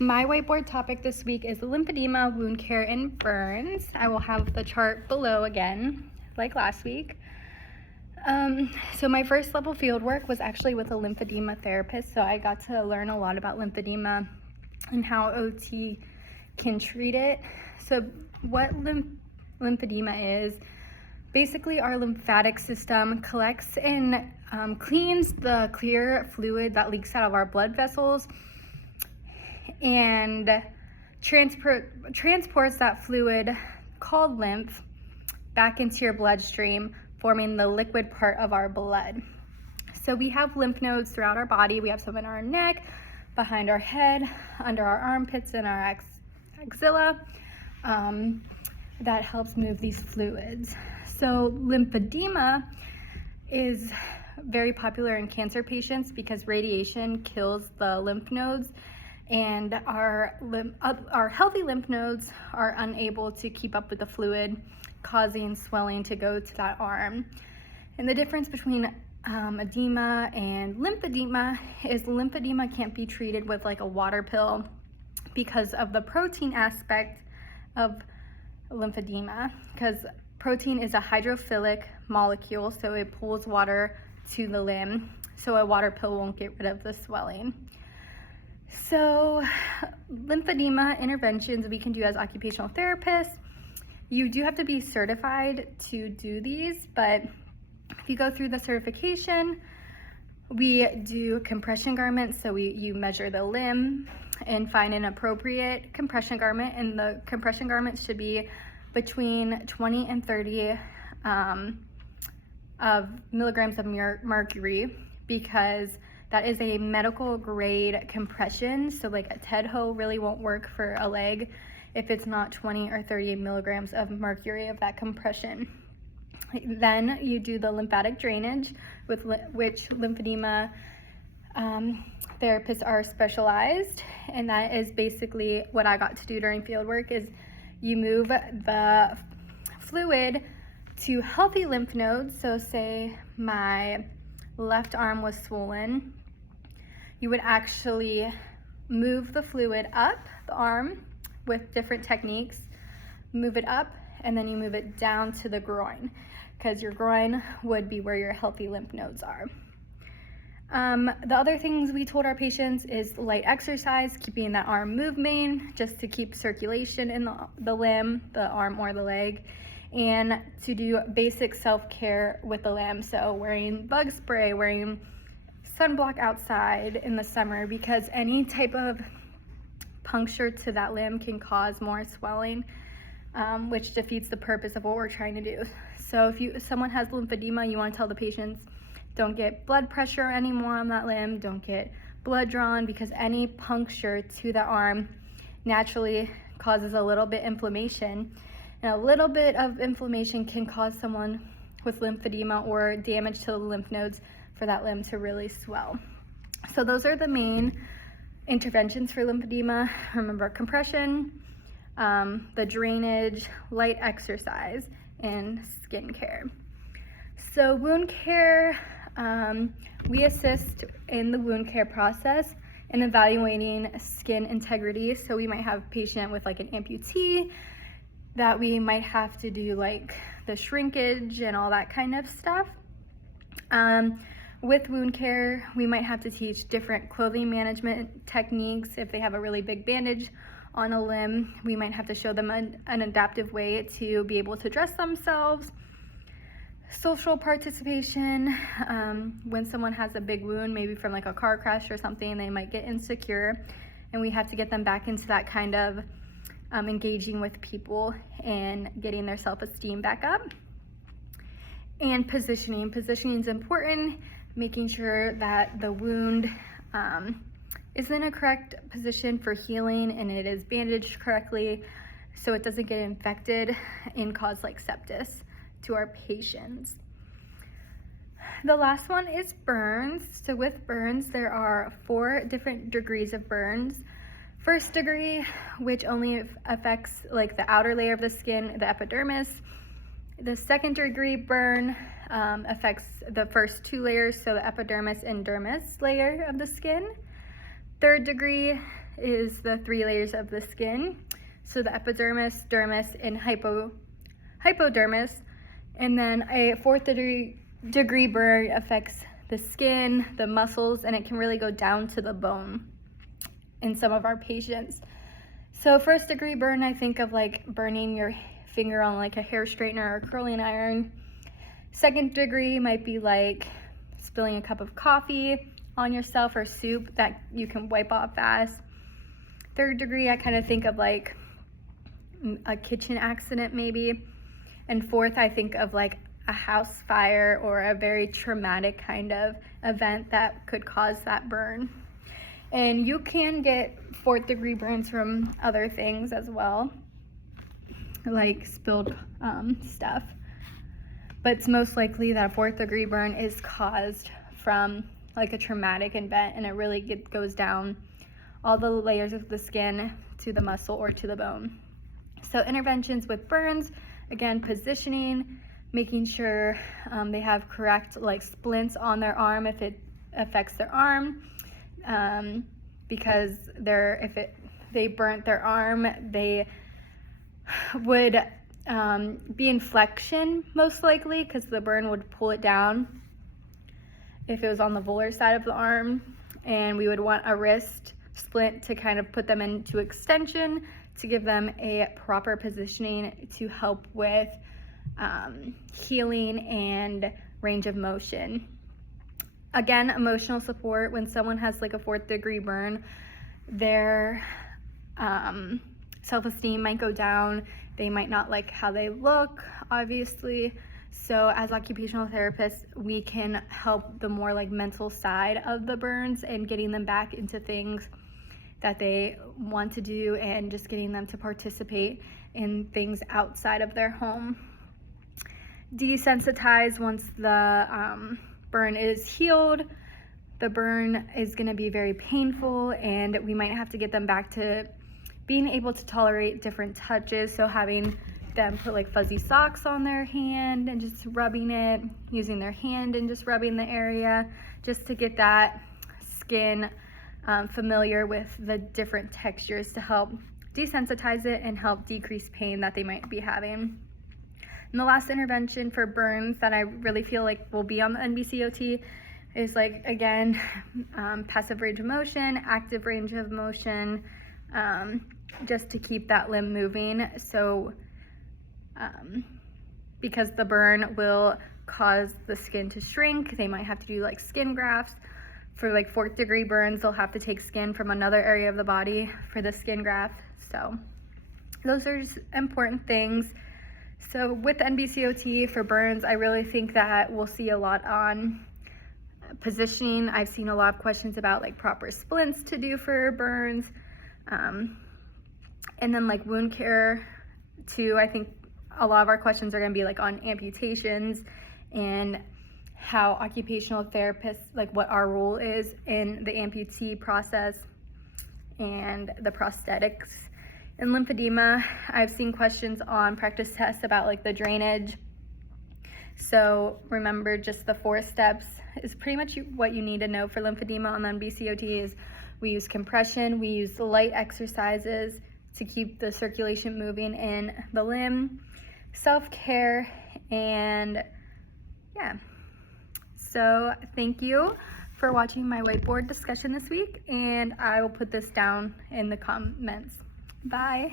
My whiteboard topic this week is lymphedema, wound care, and burns. I will have the chart below again, like last week. So my first level field work was actually with a lymphedema therapist, so I got to learn a lot about lymphedema and how OT can treat it. So what lymphedema is, basically our lymphatic system collects and cleans the clear fluid that leaks out of our blood vessels and transports that fluid called lymph back into your bloodstream, forming the liquid part of our blood. So we have lymph nodes throughout our body. We have some in our neck, behind our head, under our armpits, and our axilla that helps move these fluids. So lymphedema is very popular in cancer patients because radiation kills the lymph nodes, and our healthy lymph nodes are unable to keep up with the fluid, causing swelling to go to that arm. And the difference between edema and lymphedema is lymphedema can't be treated with like a water pill because of the protein aspect of lymphedema, because protein is a hydrophilic molecule, so it pulls water to the limb, so a water pill won't get rid of the swelling. So lymphedema interventions we can do as occupational therapists. You do have to be certified to do these, but if you go through the certification, we do compression garments. So you measure the limb and find an appropriate compression garment, and the compression garment should be between 20 and 30 of milligrams of mercury, because that is a medical grade compression. So like a TED hoe really won't work for a leg if it's not 20 or 30 milligrams of mercury of that compression. Then you do the lymphatic drainage, with which lymphedema therapists are specialized, and that is basically what I got to do during field work. Is you move the fluid to healthy lymph nodes. So say my left arm was swollen, you would actually move the fluid up the arm with different techniques, move it up, and then you move it down to the groin, because your groin would be where your healthy lymph nodes are. The other things we told our patients is light exercise, keeping that arm moving just to keep circulation in the limb, the arm or the leg, and to do basic self-care with the limb. So wearing bug spray, wearing sunblock outside in the summer, because any type of puncture to that limb can cause more swelling, which defeats the purpose of what we're trying to do. So if someone has lymphedema, you want to tell the patients, don't get blood pressure anymore on that limb, don't get blood drawn, because any puncture to the arm naturally causes a little bit inflammation, and a little bit of inflammation can cause someone with lymphedema or damage to the lymph nodes for that limb to really swell. So those are the main interventions for lymphedema. Remember, compression, the drainage, light exercise, and skin care. So wound care, we assist in the wound care process in evaluating skin integrity. So we might have a patient with like an amputee that we might have to do like the shrinkage and all that kind of stuff. With wound care, we might have to teach different clothing management techniques. If they have a really big bandage on a limb, we might have to show them an adaptive way to be able to dress themselves. Social participation, when someone has a big wound, maybe from like a car crash or something, they might get insecure, and we have to get them back into that kind of engaging with people and getting their self-esteem back up. And positioning is important, making sure that the wound is in a correct position for healing and it is bandaged correctly so it doesn't get infected and cause like sepsis to our patients. The last one is burns. So with burns, there are 4 different degrees of burns. First degree, which only affects like the outer layer of the skin, the epidermis. The second degree burn affects the first 2 layers, so the epidermis and dermis layer of the skin. Third degree is the 3 layers of the skin. So the epidermis, dermis, and hypodermis. And then a 4th degree burn affects the skin, the muscles, and it can really go down to the bone in some of our patients. So 1st degree burn, I think of like burning your finger on like a hair straightener or a curling iron. 2nd degree might be like spilling a cup of coffee on yourself or soup that you can wipe off fast. 3rd degree, I kind of think of like a kitchen accident maybe. And 4th, I think of like a house fire or a very traumatic kind of event that could cause that burn. And you can get 4th degree burns from other things as well, like spilled stuff. But it's most likely that a 4th degree burn is caused from like a traumatic event, and it really goes down all the layers of the skin to the muscle or to the bone. So interventions with burns, again, positioning, making sure they have correct like splints on their arm if it affects their arm, because if they burnt their arm, they would be in flexion most likely, because the burn would pull it down if it was on the volar side of the arm, and we would want a wrist splint to kind of put them into extension to give them a proper positioning to help with healing and range of motion. Again, emotional support. When someone has like a 4th degree burn, their self-esteem might go down. They might not like how they look, obviously. So as occupational therapists, we can help the more like mental side of the burns and getting them back into things that they want to do, and just getting them to participate in things outside of their home. Desensitize. Once the burn is healed, the burn is going to be very painful, and we might have to get them back to being able to tolerate different touches. So having them put like fuzzy socks on their hand and just rubbing it, using their hand and just rubbing the area, just to get that skin familiar with the different textures to help desensitize it and help decrease pain that they might be having. And the last intervention for burns that I really feel like will be on the NBCOT is like, again, passive range of motion, active range of motion, just to keep that limb moving. So because the burn will cause the skin to shrink, they might have to do like skin grafts. For like 4th degree burns, they'll have to take skin from another area of the body for the skin graft. So those are just important things. So with NBCOT for burns, I really think that we'll see a lot on positioning. I've seen a lot of questions about like proper splints to do for burns. And then like wound care too. I think a lot of our questions are going to be like on amputations and how occupational therapists, like what our role is in the amputee process and the prosthetics. In lymphedema, I've seen questions on practice tests about like the drainage. So remember, just the 4 steps is pretty much what you need to know for lymphedema on the NBCOT. Is we use compression, we use light exercises to keep the circulation moving in the limb, self-care, and yeah. So thank you for watching my whiteboard discussion this week, and I will put this down in the comments. Bye.